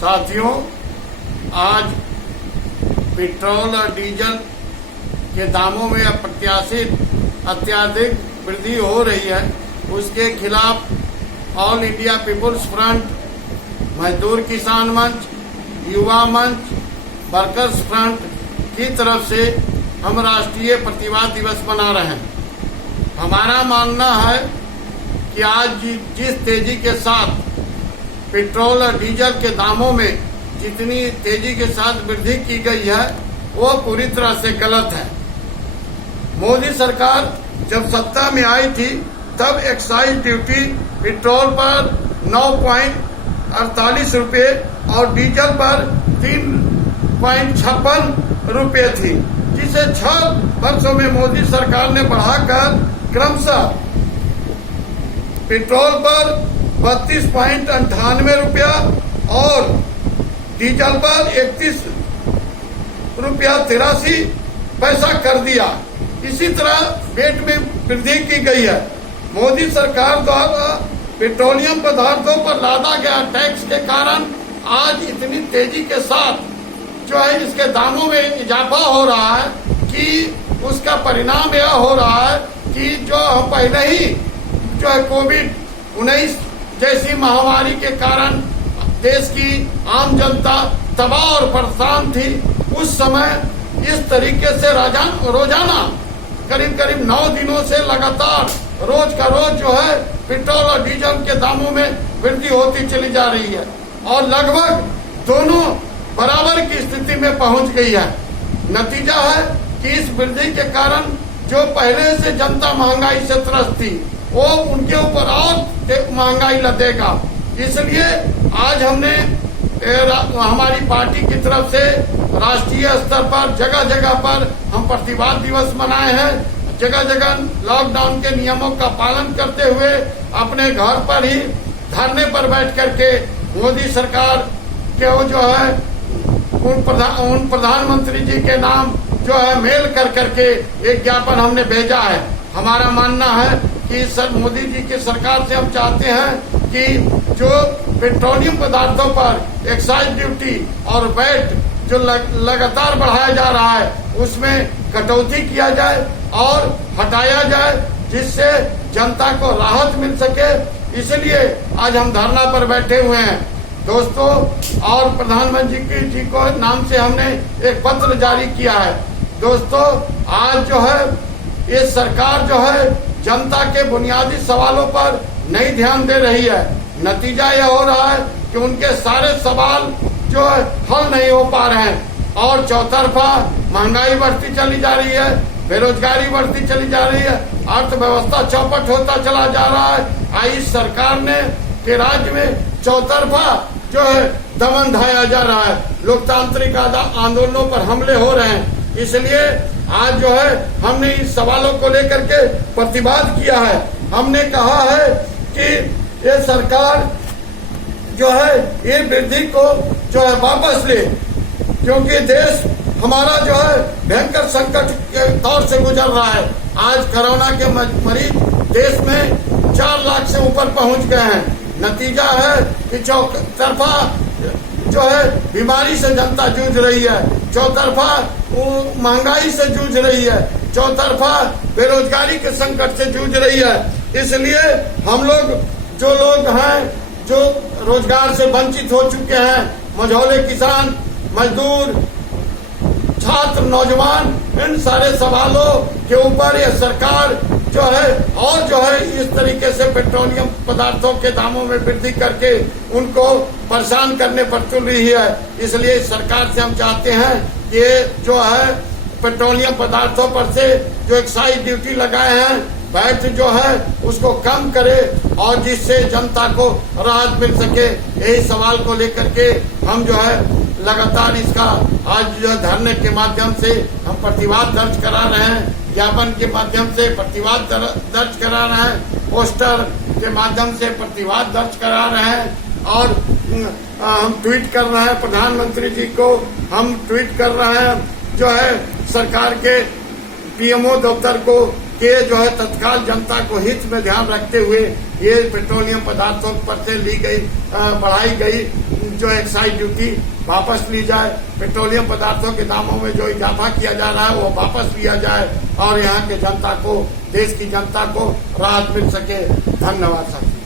साथियों, आज पेट्रोल और डीजल के दामों में अप्रत्याशित अत्यधिक वृद्धि हो रही है। उसके खिलाफ ऑल इंडिया पीपुल्स फ्रंट, मजदूर किसान मंच, युवा मंच, वर्कर्स फ्रंट की तरफ से हम राष्ट्रीय प्रतिवाद दिवस मना रहे हैं। हमारा मानना है कि आज जिस तेजी के साथ पेट्रोल और डीजल के दामों में जितनी तेजी के साथ वृद्धि की गई है वो पूरी तरह से गलत है। मोदी सरकार जब सत्ता में आई थी तब एक्साइज ड्यूटी पेट्रोल पर 9.48 रुपये और डीजल पर 3.56 रुपये थी, जिसे 6 वर्षों में मोदी सरकार ने बढ़ाकर क्रमशः पेट्रोल पर 32.98 रुपया और डीजल पर 31 रुपया 83 पैसा कर दिया। इसी तरह वेट में वृद्धि की गई है। मोदी सरकार द्वारा पेट्रोलियम पदार्थों पर लादा गया टैक्स के कारण आज इतनी तेजी के साथ जो है इसके दामों में इजाफा हो रहा है कि उसका परिणाम यह हो रहा है कि जो पहले ही जो है कोविड-19 जैसी महामारी के कारण देश की आम जनता तबाह और परेशान थी। उस समय इस तरीके से रोजाना करीब 9 दिनों से लगातार रोज का रोज जो है पेट्रोल और डीजल के दामों में वृद्धि होती चली जा रही है और लगभग दोनों बराबर की स्थिति में पहुंच गई है। नतीजा है कि इस वृद्धि के कारण जो पहले से जनता महंगाई से त्रस्त थी वो उनके ऊपर और महंगाई लदेगा। इसलिए आज हमने हमारी पार्टी की तरफ से राष्ट्रीय स्तर पर जगह जगह पर हम प्रतिवाद दिवस मनाए हैं। जगह जगह लॉकडाउन के नियमों का पालन करते हुए अपने घर पर ही धरने पर बैठ करके मोदी सरकार के जो है उन प्रधानमंत्री जी के नाम जो है मेल कर करके एक ज्ञापन हमने भेजा है। हमारा मानना है कि सर मोदी जी की सरकार से हम चाहते हैं कि जो पेट्रोलियम पदार्थों पर एक्साइज ड्यूटी और वैट जो लगातार बढ़ाया जा रहा है उसमें कटौती किया जाए और हटाया जाए, जिससे जनता को राहत मिल सके। इसलिए आज हम धरना पर बैठे हुए हैं दोस्तों, और प्रधानमंत्री जी को नाम से हमने एक पत्र जारी किया है। दोस्तों, आज जो है ये सरकार जो है जनता के बुनियादी सवालों पर नहीं ध्यान दे रही है। नतीजा यह हो रहा है कि उनके सारे सवाल जो है हल नहीं हो पा रहे हैं और चौतरफा महंगाई बढ़ती चली जा रही है, बेरोजगारी बढ़ती चली जा रही है, अर्थव्यवस्था चौपट होता चला जा रहा है। इस सरकार ने के राज्य में चौतरफा जो है दमन ढाया जा रहा है, लोकतांत्रिक आंदोलनों पर हमले हो रहे हैं। इसलिए आज जो है हमने इस सवालों को लेकर के प्रतिवाद किया है। हमने कहा है कि ये सरकार जो है ये वृद्धि को जो है वापस ले, क्योंकि देश हमारा जो है भयंकर संकट के दौर से गुजर रहा है। आज कोरोना के मरीज देश में 4 लाख से ऊपर पहुंच गए हैं। नतीजा है कि चौतरफा जो है बीमारी से जनता जूझ रही है, चौतरफा महंगाई से जूझ रही है, चौतरफा बेरोजगारी के संकट से जूझ रही है। इसलिए हम लोग जो लोग हैं जो रोजगार से वंचित हो चुके हैं, मझौले किसान, मजदूर, छात्र, नौजवान, इन सारे सवालों के ऊपर ये सरकार जो है और जो है इस तरीके से पेट्रोलियम पदार्थों के दामों में वृद्धि करके उनको परेशान करने पर तुल रही है। इसलिए इस सरकार से हम चाहते हैं कि ये जो है पेट्रोलियम पदार्थों पर से जो एक्साइज ड्यूटी लगाए हैं, वैट जो है उसको कम करे और जिससे जनता को राहत मिल सके। यही सवाल को लेकर के हम जो है लगातार इसका आज जो धरने के माध्यम से हम प्रतिवाद दर्ज करा रहे हैं, ज्ञापन के माध्यम से प्रतिवाद दर्ज करा रहे हैं, पोस्टर के माध्यम से प्रतिवाद दर्ज करा रहे हैं और हम ट्वीट कर रहे हैं प्रधानमंत्री जी को, हम ट्वीट कर रहे हैं जो है सरकार के पीएमओ दफ्तर को कि जो है तत्काल जनता को हित में ध्यान रखते हुए ये पेट्रोलियम पदार्थों पर से ली गई बढ़ाई गई जो एक्साइज ड्यूटी वापस ली जाए, पेट्रोलियम पदार्थों के दामों में जो इजाफा किया जा रहा है वो वापस लिया जाए और यहाँ के जनता को, देश की जनता को राहत मिल सके। धन्यवाद साथी।